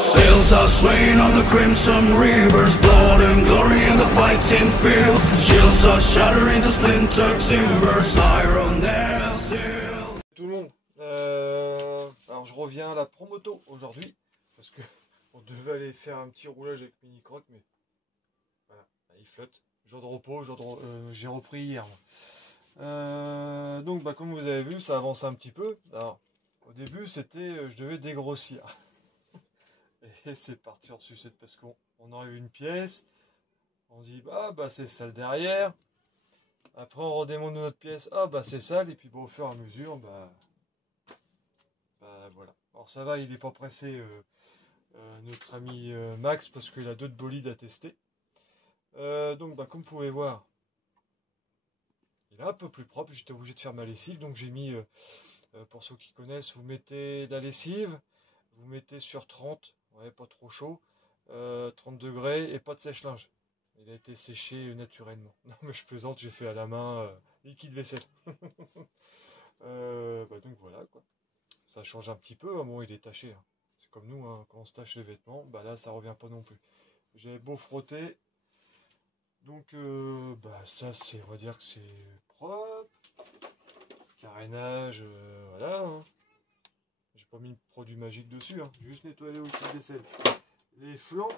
Sails are swaying on the crimson rivers, blood and glory in the fighting fields. Shields are shattering to splintered timbers, iron and steel. Tout le monde, alors je reviens à la promoto aujourd'hui parce que on devait aller faire un petit roulage avec Mini Croc, mais voilà, il flotte. Jour de repos, j'ai repris hier. Donc comme vous avez vu, ça avance un petit peu. Alors au début c'était, je devais dégrossir et c'est parti en sucette parce qu'on enlève une pièce, on se dit bah c'est sale derrière. Après on redémonte notre pièce, c'est sale, et puis au fur et à mesure voilà. Alors ça va, il est pas pressé notre ami Max parce qu'il a d'autres bolides à tester. Donc comme vous pouvez voir, il est un peu plus propre. J'étais obligé de faire ma lessive, donc j'ai mis, pour ceux qui connaissent, vous mettez la lessive, vous mettez sur 30, ouais, pas trop chaud, 30 degrés, et pas de sèche-linge. Il a été séché naturellement. Non mais je plaisante, j'ai fait à la main, liquide vaisselle. Donc voilà quoi. Ça change un petit peu, hein. Bon, il est taché, hein. C'est comme nous, hein, quand on se tâche les vêtements, là ça revient pas non plus. J'avais beau frotter, donc ça c'est, on va dire que c'est propre. Carénage, voilà, hein. J'ai pas mis de produit magique dessus, hein. Juste nettoyer aussi le vaisselle. Les flancs,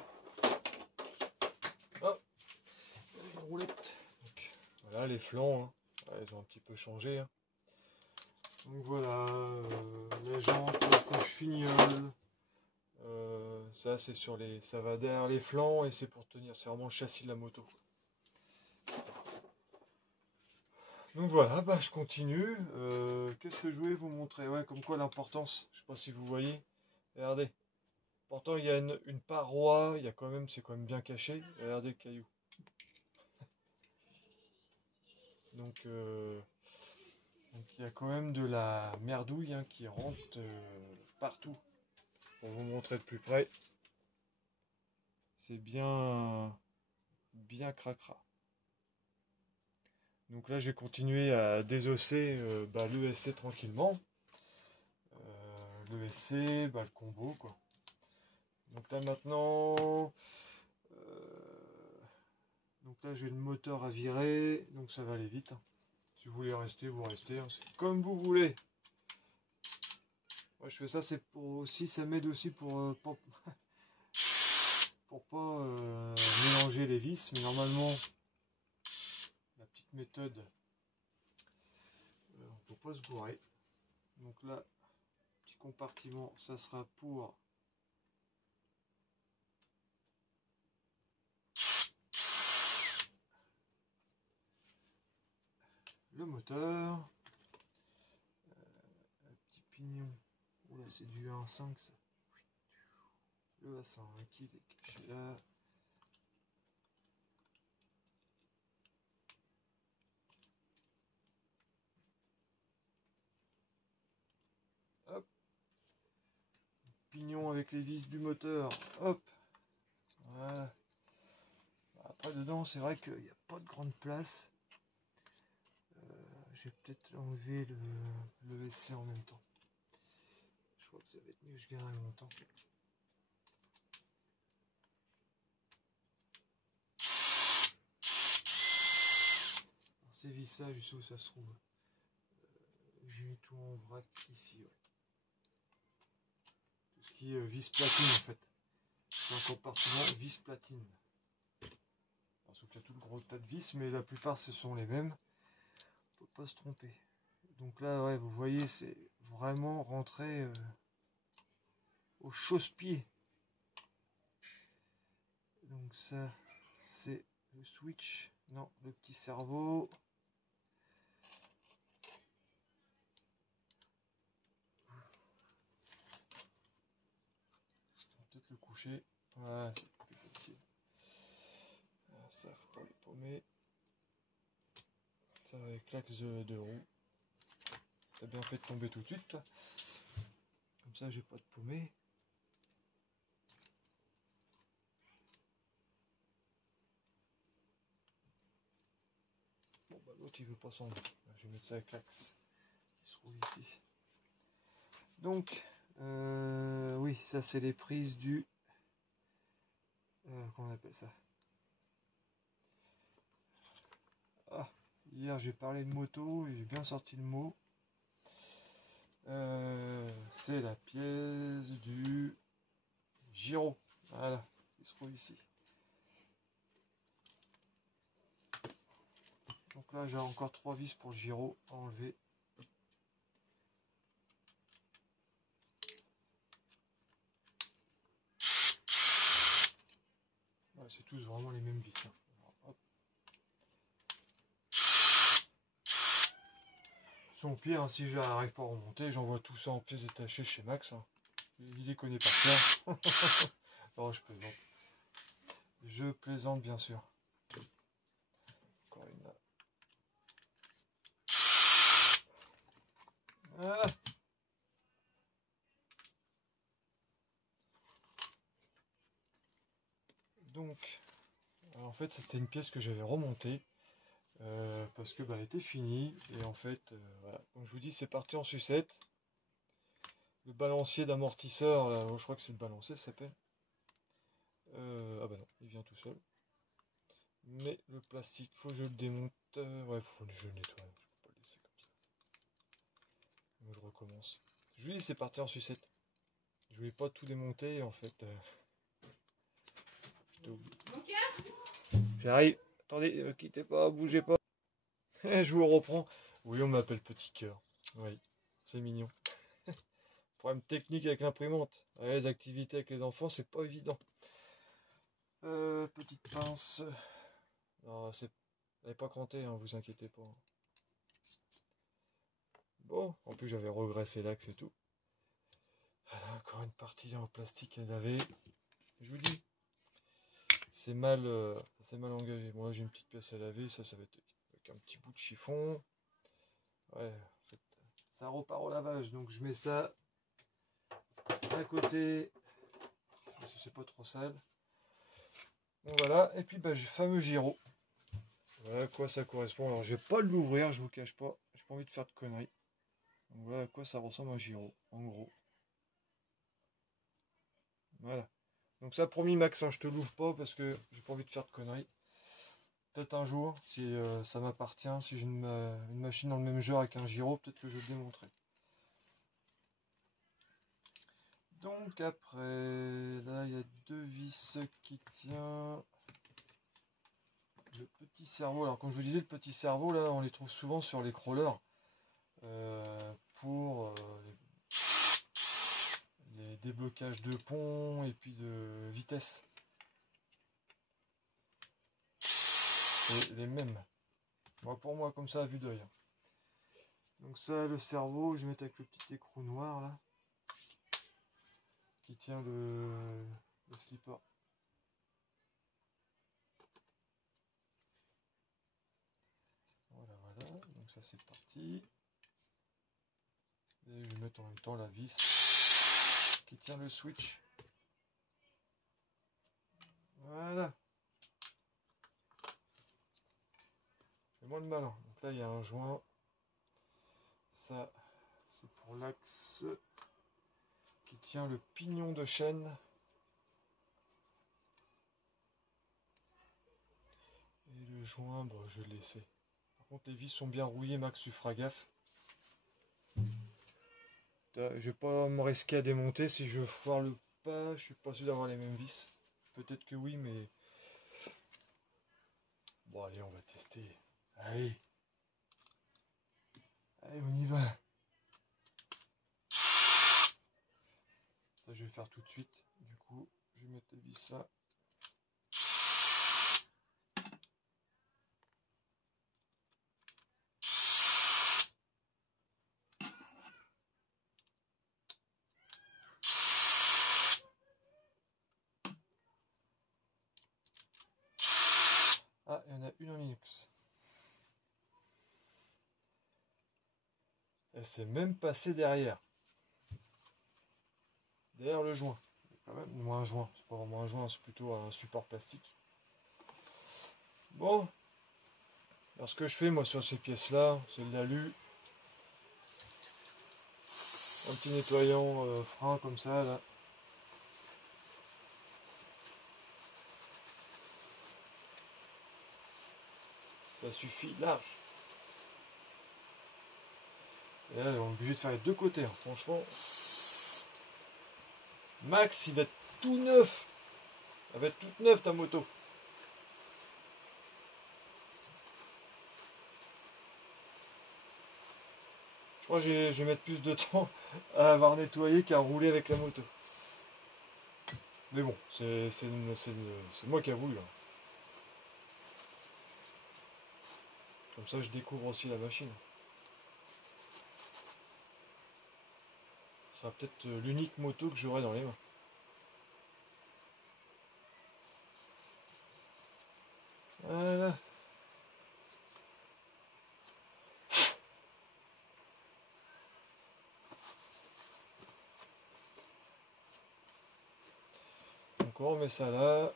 une roulette. Donc, voilà les flancs, hein. Ils ont un petit peu changé, hein. Donc voilà, les jantes que je fignole. Ça c'est sur ça va derrière les flancs et c'est pour tenir, c'est vraiment le châssis de la moto. Donc voilà, je continue. Qu'est-ce que je voulais vous montrer? Ouais, comme quoi l'importance, je sais pas si vous voyez. Regardez. Pourtant il y a une paroi, il y a quand même, c'est quand même bien caché. Regardez le caillou. Donc il y a quand même de la merdouille, hein, qui rentre partout. Pour vous montrer de plus près. C'est bien cracra. Donc là, je vais continuer à désosser l'ESC tranquillement. L'ESC, le combo, quoi. Donc là maintenant, j'ai le moteur à virer, donc ça va aller vite, hein. Si vous voulez rester, vous restez, hein. C'est comme vous voulez. Moi, je fais ça, c'est pour aussi, ça m'aide aussi pour pas mélanger les vis, mais normalement, la petite méthode, on peut pas se gourer. Donc là, petit compartiment, ça sera pour le moteur. Un petit pignon, là c'est du 1.5 ça. Le A100 qui est caché là. Hop. Pignon avec les vis du moteur. Hop. Voilà. Après dedans, c'est vrai qu'il n'y a pas de grande place. Je vais peut-être enlever le SC en même temps. Je crois que ça va être mieux, je gagnerai mon temps. Alors, ces vissages, je sais où ça se trouve. J'ai mis tout en vrac ici. Ouais. Tout ce qui est vis platine en fait. C'est un compartiment vis platine. Parce qu'il y a tout le gros tas de vis, mais la plupart ce sont les mêmes. On peut pas se tromper. Donc là, ouais, vous voyez, c'est vraiment rentré au chausse-pied. Donc ça, c'est le switch. Non, le petit cerveau. On va peut-être le coucher. Ouais, c'est plus facile. Ça, faut pas le paumer. Ça avec l'axe de roue. T'as bien fait de tomber tout de suite, toi. Comme ça, j'ai pas de paumer. Bon, l'autre il veut pas s'en aller. Je vais mettre ça avec l'axe qui se roule ici. Donc, oui, ça c'est les prises du comment on appelle ça? Ah, hier j'ai parlé de moto et j'ai bien sorti le mot. C'est la pièce du gyro. Voilà, il se trouve ici. Donc là j'ai encore 3 vis pour le gyro à enlever. Ouais, c'est tous vraiment les mêmes vis. Hein. Alors, son pied, hein, si j'arrive pas à remonter, j'envoie tout ça en pièces détachées chez Max. Hein. Il les connaît par cœur. Non, je plaisante. Je plaisante bien sûr. Encore une là. Voilà. Donc, en fait, c'était une pièce que j'avais remontée parce que bah, elle était finie. Et en fait, voilà. Donc, je vous dis, c'est parti en sucette. Le balancier d'amortisseur, là, je crois que c'est le balancier, ça s'appelle. Ah bah non, il vient tout seul. Mais le plastique, faut que je le démonte. Ouais, faut que je le nettoie. Je peux pas le laisser comme ça. Donc, je recommence. Je vous dis, c'est parti en sucette. Je voulais pas tout démonter, en fait. J'arrive. Attendez, quittez pas, bougez pas. Je vous reprends. Oui, on m'appelle Petit Cœur. Oui, c'est mignon. Problème technique avec l'imprimante. Ouais, les activités avec les enfants, c'est pas évident. Petite pince. Non, elle n'est pas crantée, hein, vous inquiétez pas. Bon, en plus j'avais regraissé l'axe et tout. Voilà, encore une partie en plastique à laver. Je vous dis, c'est mal engagé. Bon là j'ai une petite pièce à laver, ça va être avec un petit bout de chiffon. Ouais, ça repart au lavage, donc je mets ça à côté. C'est pas trop sale. Bon voilà, et puis bah j'ai le fameux gyro. Voilà à quoi ça correspond. Alors je vais pas l'ouvrir, je vous cache pas. J'ai pas envie de faire de conneries. Donc voilà à quoi ça ressemble un gyro, en gros. Voilà. Donc ça promis Max, hein, je te l'ouvre pas parce que j'ai pas envie de faire de conneries. Peut-être un jour, si ça m'appartient, si j'ai une machine dans le même genre avec un gyro, peut-être que je le démontrerai. Donc après, là il y a 2 vis qui tiennent le petit cerveau. Alors comme je vous disais, le petit cerveau, là on les trouve souvent sur les crawlers pour les déblocages de pont et puis de vitesse. C'est les mêmes. Moi, pour moi, comme ça, à vue d'œil. Donc ça, le cerveau, je vais mettre avec le petit écrou noir là, qui tient le slipper. Voilà, voilà. Donc ça, c'est parti. Et je vais mettre en même temps la vis qui tient le switch. Voilà. C'est moins de malin. Donc là, il y a un joint. Ça, c'est pour l'axe qui tient le pignon de chaîne. Et le joint, bon, je l'ai laissé. Par contre, les vis sont bien rouillées, Max, tu feras gaffe. Je vais pas me risquer à démonter si je foire le pas. Je suis pas sûr d'avoir les mêmes vis. Peut-être que oui, mais... Bon, allez, on va tester. Allez. Allez, on y va. Ça, je vais faire tout de suite. Du coup, je vais mettre les vis là. Ah, il y en a une en inox. Elle s'est même passée derrière. Derrière le joint. Quand même, moins un joint. C'est pas vraiment un joint, c'est plutôt un support plastique. Bon. Alors ce que je fais moi sur ces pièces-là, c'est de l'alu. Un petit nettoyant frein comme ça là. Ça suffit large. Et là, on est obligé de faire les deux côtés. Hein. Franchement, Max, il va être tout neuf. Elle va être toute neuve ta moto. Je crois que je vais mettre plus de temps à avoir nettoyé qu'à rouler avec la moto. Mais bon, c'est moi qui a voulu. Hein. Comme ça, je découvre aussi la machine. Ça sera peut-être l'unique moto que j'aurai dans les mains. Voilà. Donc on remet ça là.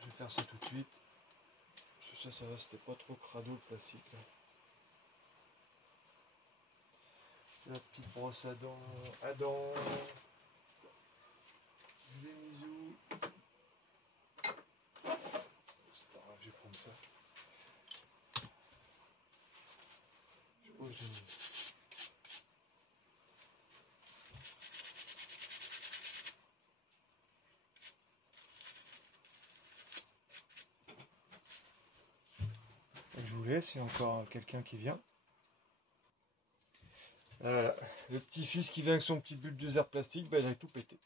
Je vais faire ça tout de suite. Ça va, c'était pas trop crado le plastique là. La petite brosse à dents. Des bisous. C'est pas grave, je vais prendre ça. Je pose des bisous. Je vous laisse, il y a encore quelqu'un qui vient. Le petit-fils qui vient avec son petit bulldozer plastique, bah, il a tout pété.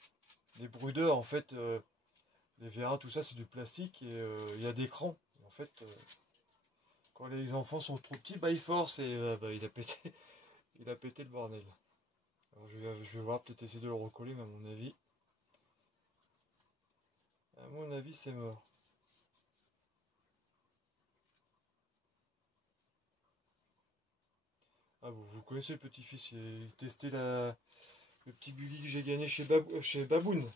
Les broodeurs, en fait, les V1, tout ça, c'est du plastique et il y a des crans. Et en fait, quand les enfants sont trop petits, bah, ils forcent et bah, il a pété. Il a pété le bordel. Alors, je vais voir, peut-être essayer de le recoller, mais à mon avis, c'est mort. Ah, vous connaissez le petit-fils, il testait le petit buggy que j'ai gagné chez Baboon.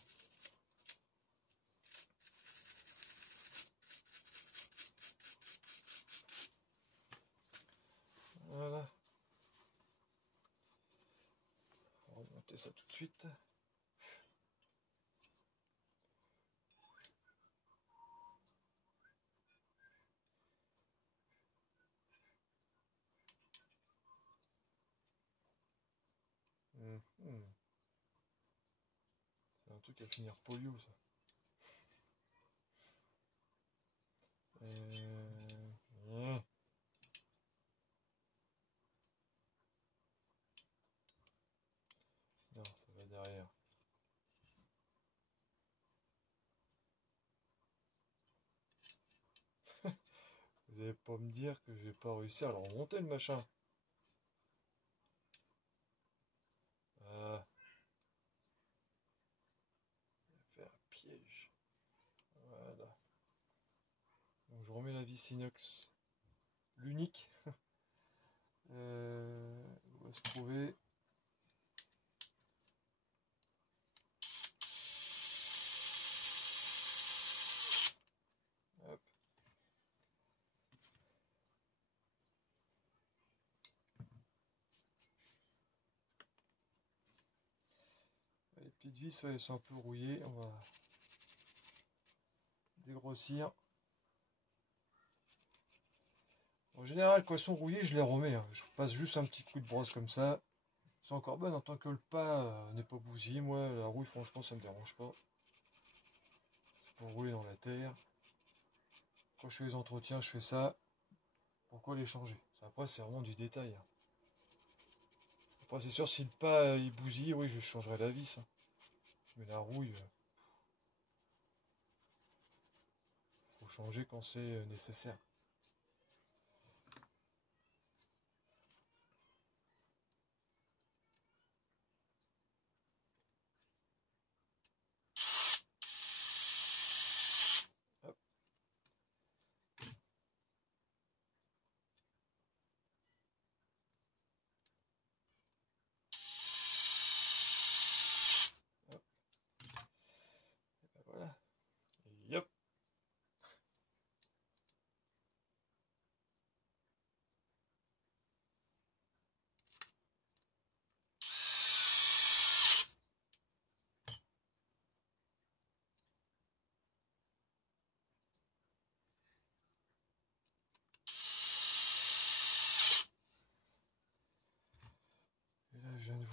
Voilà. On va remonter ça tout de suite. C'est un truc à finir polio, ça. Non, ça va derrière. Vous allez pas me dire que je vais pas réussir à le remonter, le machin. Ah. Faire un piège. Voilà. Donc je remets la vis inox. L'unique. Où va se trouver. Hop. Les petites vis, elles sont un peu rouillées. On va dégrossir. En général, quand elles sont rouillées, je les remets. Hein. Je passe juste un petit coup de brosse comme ça. C'est encore bonne en tant que le pas n'est pas bousillé. Moi, la rouille, franchement, ça me dérange pas. C'est pour rouler dans la terre. Quand je fais les entretiens, je fais ça. Pourquoi les changer? Après, c'est vraiment du détail. Hein. Après, c'est sûr, si le pas il bousille, oui, je changerai la vis. Hein. Mais la rouille, faut changer quand c'est nécessaire. Hop. Hop. Et ben voilà. Et hop.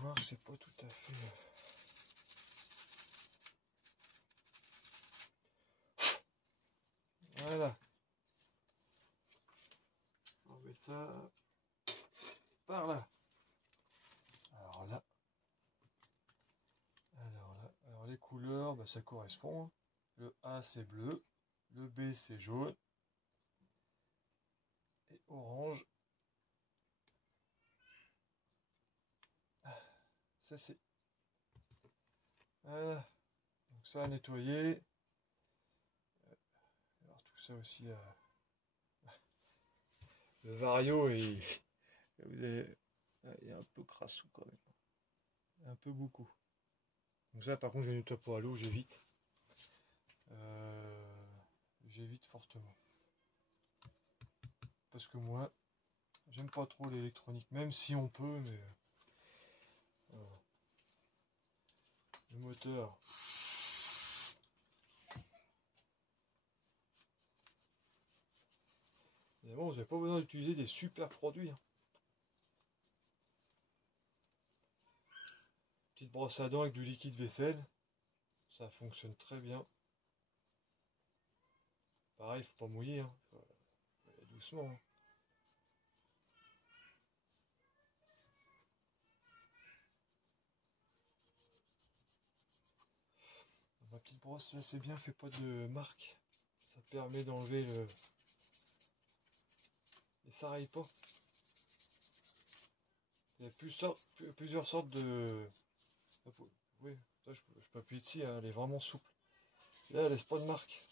voir, c'est pas tout à fait... Voilà. On va mettre ça par là. Alors là. Alors les couleurs, bah, ça correspond. Le A c'est bleu, le B c'est jaune et orange. Ça c'est. Voilà. Donc ça à nettoyer. Alors tout ça aussi. Le Vario il est un peu crassou quand même. Un peu beaucoup. Donc ça par contre je nettoie pas à l'eau, j'évite. J'évite fortement. Parce que moi, j'aime pas trop l'électronique, même si on peut, mais le moteur. Évidemment, vous n'avez pas besoin d'utiliser des super produits. Petite brosse à dents avec du liquide vaisselle, ça fonctionne très bien. Pareil, faut pas mouiller, faut aller doucement. Ma petite brosse là, c'est bien, fait pas de marque. Ça permet d'enlever le. Et ça raille pas. Il y a plusieurs sortes de. Oui, ça, je peux appuyer dessus, elle est vraiment souple. Là, elle laisse pas de marque.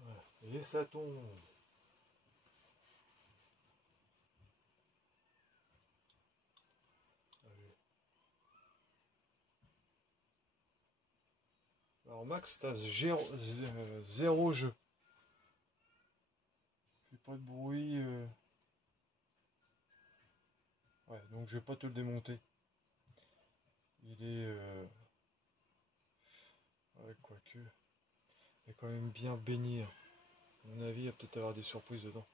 Voilà. Et ça tombe. Alors Max, t'as zéro jeu. Fais pas de bruit. Ouais, donc je vais pas te le démonter. Il est... Ouais, quoique... Il est quand même bien baigné. À mon avis, il va peut-être avoir des surprises dedans.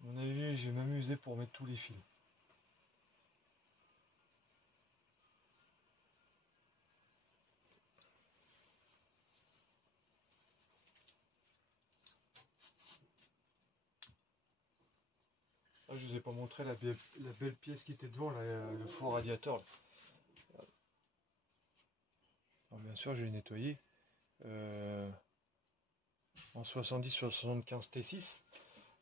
À mon avis, je vais m'amuser pour mettre tous les fils. Ah, je vous ai pas montré la belle pièce qui était devant, là, le faux radiateur. Là. Alors, bien sûr, je l'ai nettoyé. En 70-75 T6.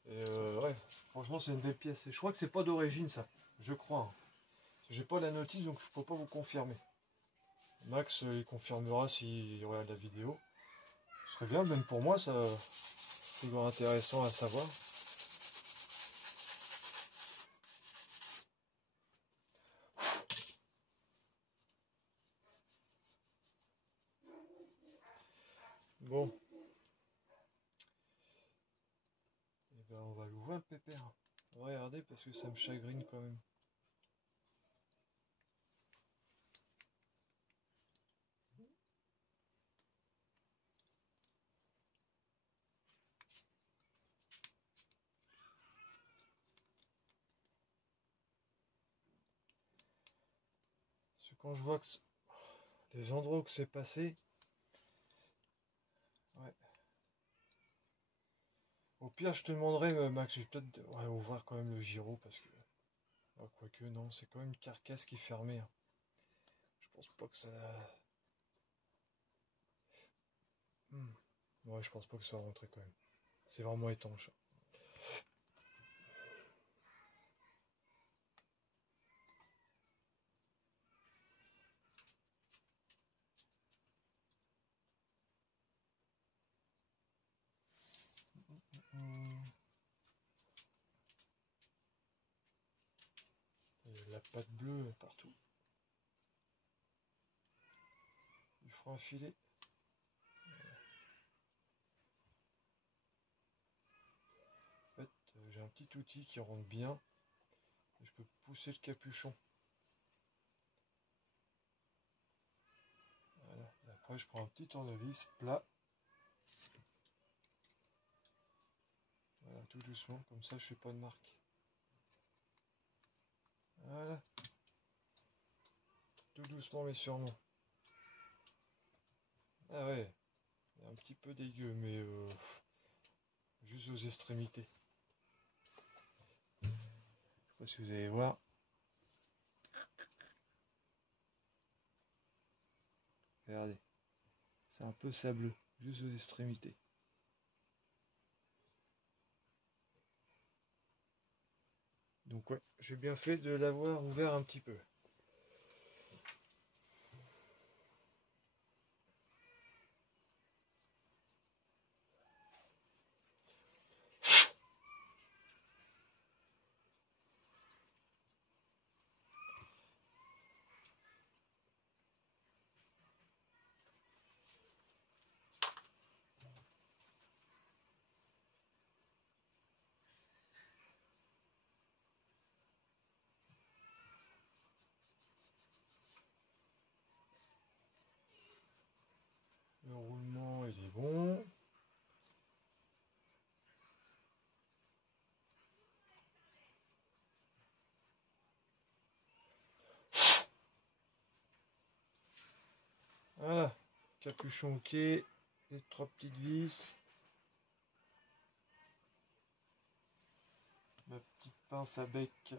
Et ouais, franchement, c'est une belle pièce. Et je crois que c'est pas d'origine, ça. Je crois. Hein. J'ai pas la notice, donc je peux pas vous confirmer. Max, il confirmera s'il regarde la vidéo. Ce serait bien, même pour moi, ça c'est toujours intéressant à savoir. Bon. Et ben, on va l'ouvrir le pépère. Regardez, parce que ça me chagrine quand même. Parce que quand je vois que les endroits où c'est passé, ouais. Au pire, je te demanderai, Max, je vais peut-être ouvrir quand même le gyro parce que. Quoique, non, c'est quand même une carcasse qui est fermée. Hein. Je pense pas que ça. Ouais, je pense pas que ça va rentrer quand même. C'est vraiment étanche. la patte bleue partout. Il fera un filet. En fait, j'ai un petit outil qui rentre bien. Et je peux pousser le capuchon. Voilà. Et après, je prends un petit tournevis plat. Voilà, tout doucement, comme ça je fais pas de marque. Voilà. Tout doucement mais sûrement. Ah ouais, un petit peu dégueu, mais juste aux extrémités. Je sais pas si vous allez voir. Regardez, c'est un peu sableux, juste aux extrémités. Donc ouais, j'ai bien fait de l'avoir ouvert un petit peu. Le roulement il est bon. Voilà, capuchon ok, les 3 petites vis. Ma petite pince à bec.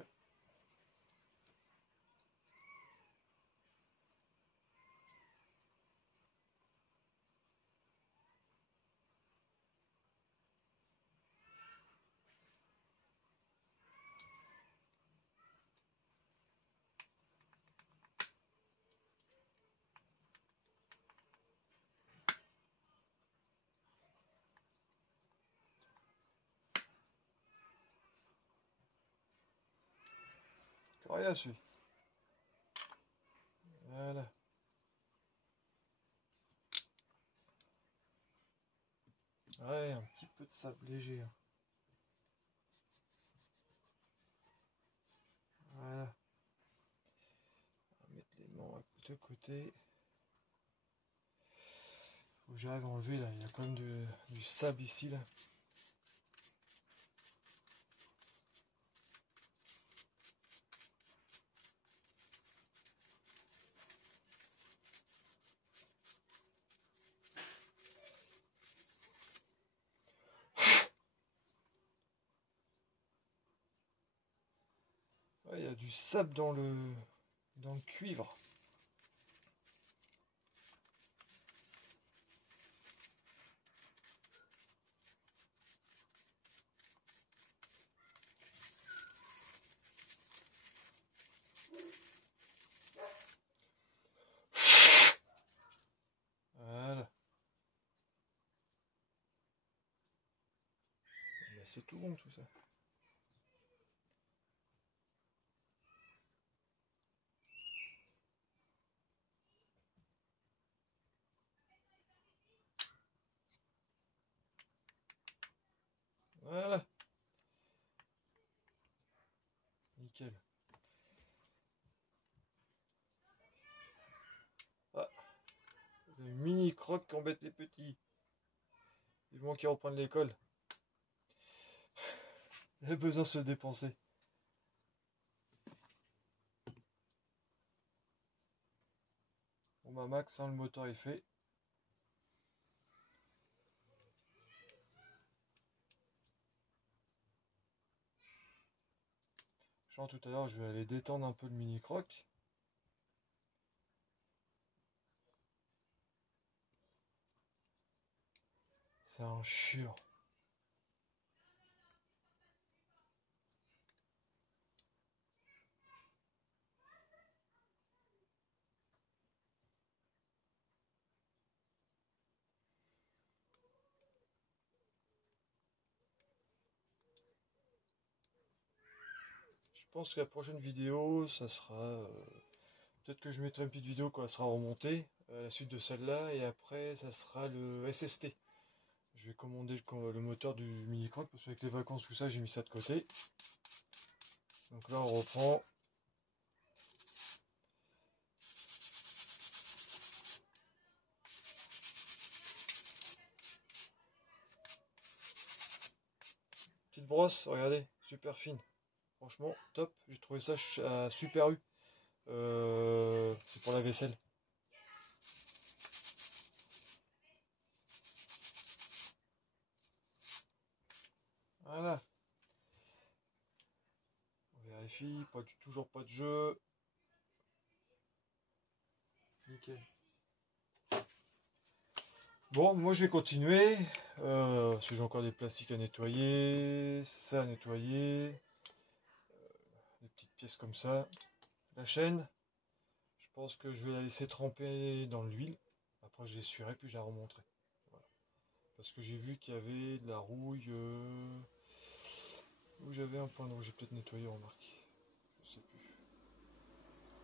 Coriace lui. Voilà. Ouais, un petit peu de sable léger. Voilà. On va mettre les mains de côté. Faut que j'arrive à enlever là. Il y a quand même du sable ici là. Ouais, il y a du sable dans le cuivre. Voilà. C'est tout bon tout ça. Voilà. Nickel. Ah, le mini croc qui embête les petits. Vivement qu'ils reprennent l'école. Il a besoin de se dépenser. Bon bah Max, hein, le moteur est fait. Genre tout à l'heure, je vais aller détendre un peu le mini croc. C'est un chiant. Je pense que la prochaine vidéo, ça sera... peut-être que je mettrai une petite vidéo quand elle sera remontée, la suite de celle-là, et après, ça sera le SST. Je vais commander le moteur du Mini Croc, parce qu'avec les vacances, tout ça, j'ai mis ça de côté. Donc là, on reprend. Petite brosse, regardez, super fine. Franchement, top. J'ai trouvé ça à Super U. C'est pour la vaisselle. Voilà. On vérifie, toujours pas de jeu. Nickel. Bon, moi je vais continuer. Parce que j'ai encore des plastiques à nettoyer. Ça à nettoyer. Des petites pièces comme ça. La chaîne. Je pense que je vais la laisser tremper dans l'huile. Après je l'essuierai puis je la remonterai. Voilà. Parce que j'ai vu qu'il y avait de la rouille. Où j'avais un point de rouge. J'ai peut-être nettoyé, remarque. Je sais plus.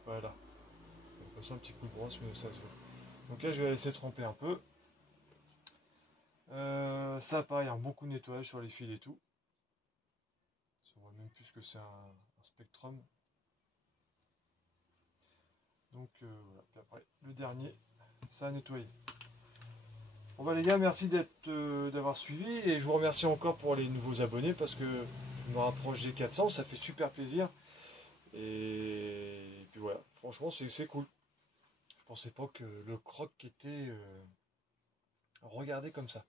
Voilà. On va passer un petit coup de brosse, mais ça se voit. Donc là je vais la laisser tremper un peu. Ça pareil, beaucoup de nettoyage sur les fils et tout. On voit même plus que c'est un Spectrum. Donc voilà, puis après le dernier, ça a nettoyé. Bon bah les gars, merci d'avoir suivi et je vous remercie encore pour les nouveaux abonnés parce que je me rapproche des 400, ça fait super plaisir. Et puis voilà, franchement c'est cool. Je pensais pas que le croc était regardé comme ça.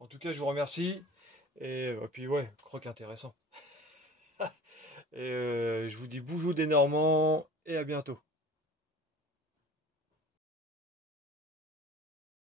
En tout cas, je vous remercie. Et puis ouais, croc intéressant. Et je vous dis bonjour des Normands et à bientôt.